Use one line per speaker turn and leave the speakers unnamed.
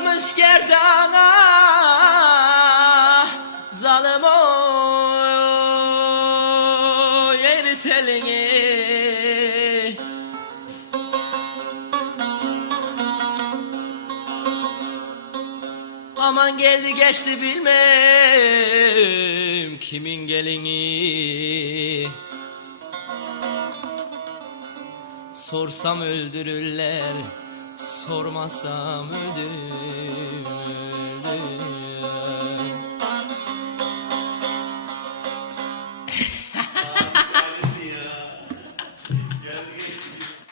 Batmış gerdana Zalim o Yer telini. Aman geldi geçti bilmem Kimin gelini. Sorsam öldürürler sormasam öldürürler